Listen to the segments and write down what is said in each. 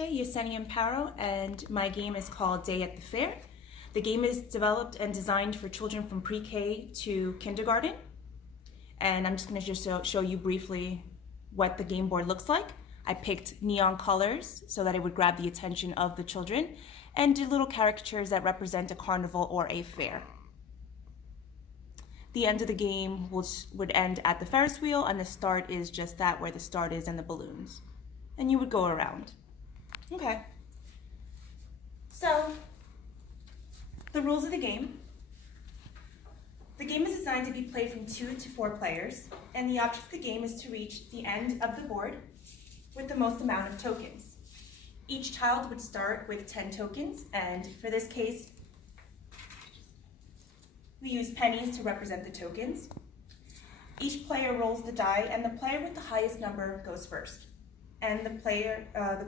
Hey, Yesenia Amparo, and my game is called Day at the Fair. The game is developed and designed for children from pre-K to kindergarten. And I'm just going to show you briefly what the game board looks like. I picked neon colors so that it would grab the attention of the children, and did little caricatures that represent a carnival or a fair. The end of the game would end at the Ferris wheel, and the start is just that, where the start is and the balloons. And you would go around. Okay. So, the rules of the game. The game is designed to be played from 2 to 4 players, and the object of the game is to reach the end of the board with the most amount of tokens. Each child would start with 10 tokens, and for this case, we use pennies to represent the tokens. Each player rolls the die, and the player with the highest number goes first. And the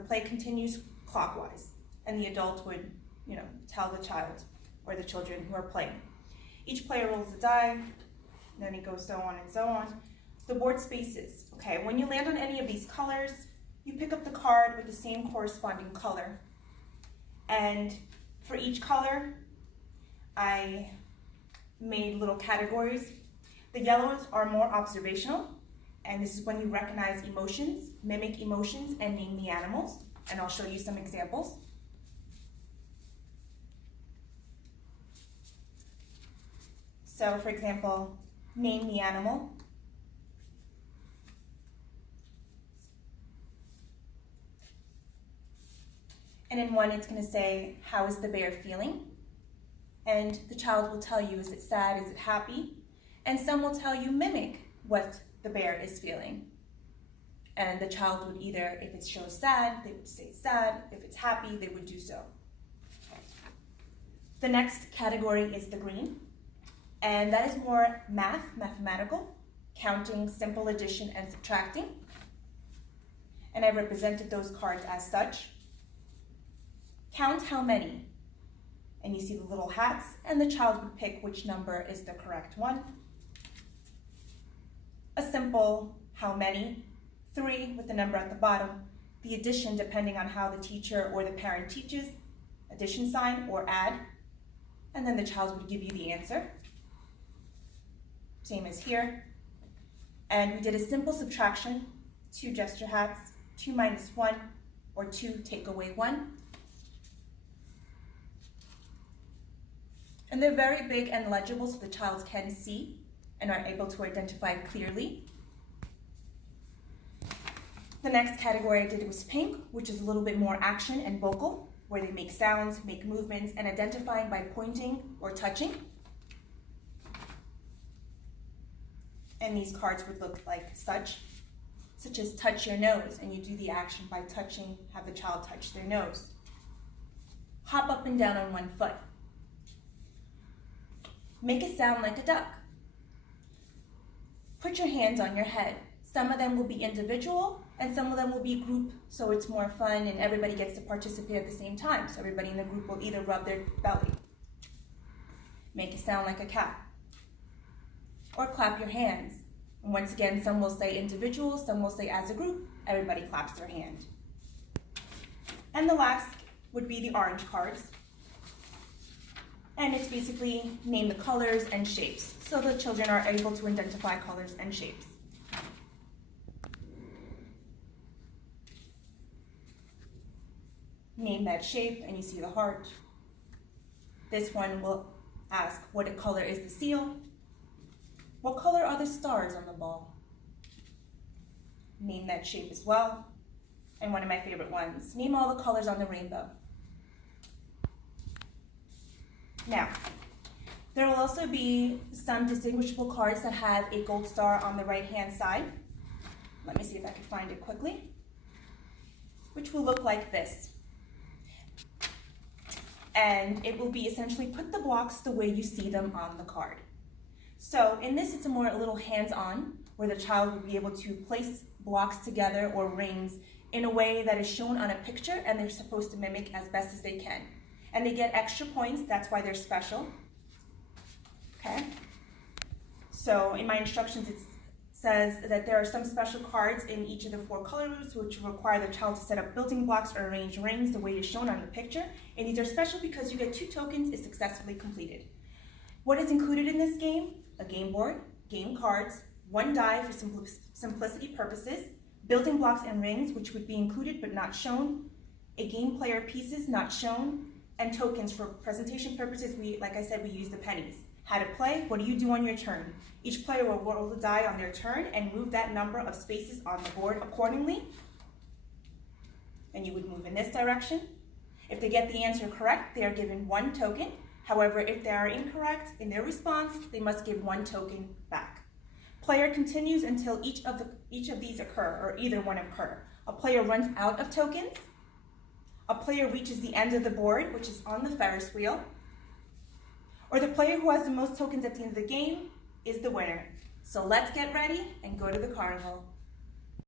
play continues clockwise, and the adult would, tell the child or the children who are playing. Each player rolls the die, and then it goes so on and so on. The board spaces. Okay, when you land on any of these colors, you pick up the card with the same corresponding color. And for each color, I made little categories. The yellows are more observational, and this is when you recognize emotions, mimic emotions, and name the animals. And I'll show you some examples. So, for example, name the animal. And in one, it's going to say, how is the bear feeling? And the child will tell you, is it sad, is it happy? And some will tell you, mimic what the bear is feeling. And the child would either, if it shows sad, they would say sad. If it's happy, they would do so. The next category is the green. And that is more mathematical, counting, simple addition, and subtracting. And I represented those cards as such. Count how many. And you see the little hats, and the child would pick which number is the correct one. A simple how many, 3 with the number at the bottom. The addition, depending on how the teacher or the parent teaches, addition sign or add. And then the child would give you the answer. Same as here. And we did a simple subtraction, 2 gesture hats, 2 minus 1, or 2 take away 1. And they're very big and legible so the child can see and are able to identify clearly. The next category I did was pink, which is a little bit more action and vocal, where they make sounds, make movements, and identifying by pointing or touching. And these cards would look like such as touch your nose, and you do the action by touching, have the child touch their nose. Hop up and down on one foot. Make a sound like a duck. Put your hands on your head. Some of them will be individual, and some of them will be group, so it's more fun and everybody gets to participate at the same time. So everybody in the group will either rub their belly. Make a sound like a cat. Or clap your hands. And once again, some will say individual, some will say as a group. Everybody claps their hand. And the last would be the orange cards. And it's basically name the colors and shapes, so the children are able to identify colors and shapes. Name that shape, and you see the heart. This one will ask, what color is the seal? What color are the stars on the ball? Name that shape as well. And one of my favorite ones, name all the colors on the rainbow. Now, there will also be some distinguishable cards that have a gold star on the right-hand side. Let me see if I can find it quickly. Which will look like this. And it will be essentially put the blocks the way you see them on the card. So in this, it's a little hands-on, where the child will be able to place blocks together or rings in a way that is shown on a picture, and they're supposed to mimic as best as they can. And they get extra points, that's why they're special. Okay? So in my instructions, it says that there are some special cards in each of the 4 colors which require the child to set up building blocks or arrange rings the way is shown on the picture. And these are special because you get 2 tokens if successfully completed. What is included in this game? A game board, game cards, 1 die for simplicity purposes, building blocks and rings which would be included but not shown, a game player pieces not shown, and tokens for presentation purposes. Like I said, we use the pennies. How to play, what do you do on your turn? Each player will roll the die on their turn and move that number of spaces on the board accordingly. And you would move in this direction. If they get the answer correct, they are given 1 token. However, if they are incorrect in their response, they must give 1 token back. Player continues until each of these occur, or either one occur. A player runs out of tokens. A player reaches the end of the board, which is on the Ferris wheel. Or the player who has the most tokens at the end of the game is the winner. So let's get ready and go to the carnival.